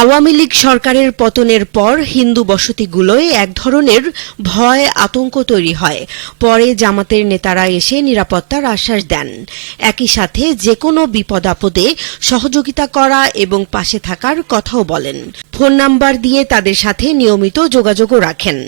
আওয়ামী লীগ সরকারের পতনের পর হিন্দু বসতিগুলোয় এক ধরনের ভয় আতঙ্ক তৈরি হয়। পরে জামাতের নেতারা এসে নিরাপত্তার আশ্বাস দেন। একই সাথে যেকোনো বিপদ-আপদে সহযোগিতা করা এবং পাশে থাকার কথাও বলেন। ফোন নাম্বার দিয়ে তাদের সাথে নিয়মিত যোগাযোগও রাখেন।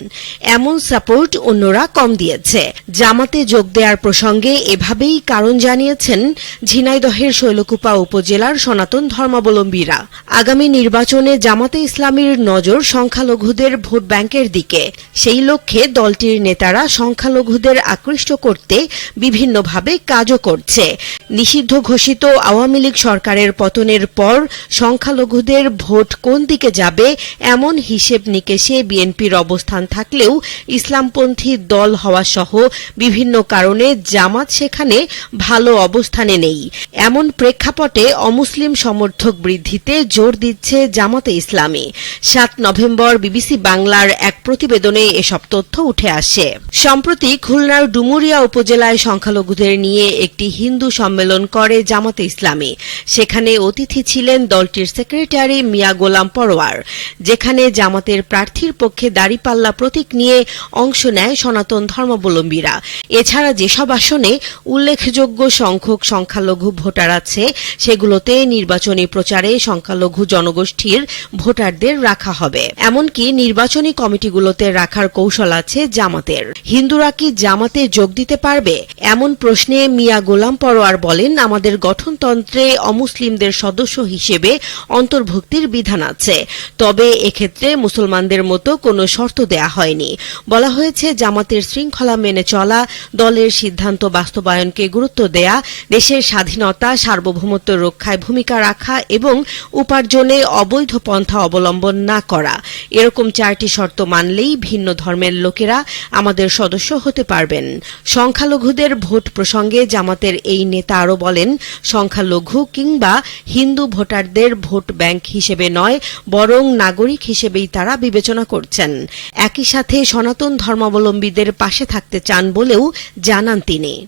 এমন সাপোর্ট অন্যরা কম দিয়েছে। জামাতে যোগ দেওয়ার প্রসঙ্গে এভাবেই কারণ জানিয়েছেন ঝিনাইদহের শৈলকুপা উপজেলার সনাতন ধর্মাবলম্বীরা। আগামী নির্বাচনে জামাতে ইসলামীর নজর সংখ্যালঘুদের ভোট ব্যাংকের দিকে। সেই লক্ষ্যে দলটির নেতারা সংখ্যালঘুদের আকৃষ্ট করতে বিভিন্নভাবে কাজও করছে। নিষিদ্ধ ঘোষিত আওয়ামী লীগ সরকারের পতনের পর সংখ্যালঘুদের ভোট কোন দিকে যাবে এমন হিসেব নিকেশে বিএনপির অবস্থান থাকলেও ইসলামপন্থী দল হওয়া সহ বিভিন্ন কারণে জামাত সেখানে ভালো অবস্থানে নেই। এমন প্রেক্ষাপটে অমুসলিম সমর্থক বৃদ্ধিতে জোর দিচ্ছে জামাতে ইসলামী। ৭ নভেম্বর বিবিসি বাংলার এক প্রতিবেদনে এসব তথ্য উঠে আসে। সম্প্রতি খুলনার ডুমুরিয়া উপজেলায় সংখ্যালঘুদের নিয়ে একটি হিন্দু সম্মেলন করে জামাতে ইসলামী। সেখানে অতিথি ছিলেন দলটির সেক্রেটারি মিয়া গোলাম পরোয়ার, যেখানে জামাতের প্রার্থীর পক্ষে দাঁড়িপাল্লা প্রতীক নিয়ে অংশ নেয় সনাতন ধর্মাবলম্বীরা। এছাড়া যেসব আসনে উল্লেখযোগ্য সংখ্যক সংখ্যালঘু ভোটার আছে সেগুলোতে নির্বাচনী প্রচারে সংখ্যালঘু জনগোষ্ঠীর ভোটারদের রাখা হবে। এমনকি নির্বাচনী কমিটিগুলোতে রাখার কৌশল আছে জামাতের। হিন্দুরা কি জামাতে যোগ দিতে পারবে? এমন প্রশ্নে মিয়া গোলাম পরোয়ার বলেন, আমাদের গঠনতন্ত্রে অমুসলিমদের সদস্য হিসেবে অন্তর্ভুক্তির বিধান আছে। তবে এক্ষেত্রে মুসলমানদের মতো কোনো শর্ত দেয়া হয়নি। বলা হয়েছে জামাতের শৃঙ্খলা মেনে চলা, দলের সিদ্ধান্ত বাস্তবায়নকে গুরুত্ব দেয়া, দেশের স্বাধীনতা সার্বভৌমত্ব রক্ষায় ভূমিকা রাখা এবং উপার্জনে অবৈধ পন্থা অবলম্বন না করা। এরকম 4টি শর্ত মানলেই ভিন্ন ধর্মের লোকেরা আমাদের সদস্য হতে পারবেন। সংখ্যালঘুদের ভোট প্রসঙ্গে জামাতের এই নেতা আরও বলেন, সংখ্যালঘু কিংবা হিন্দু ভোটারদের ভোট ব্যাংক হিসেবে নয়, বরং নাগরিক হিসেবেই তারা বিবেচনা করছেন। একই সাথে সনাতন ধর্মাবলম্বীদের পাশে থাকতে চান বলেও জানান তিনি।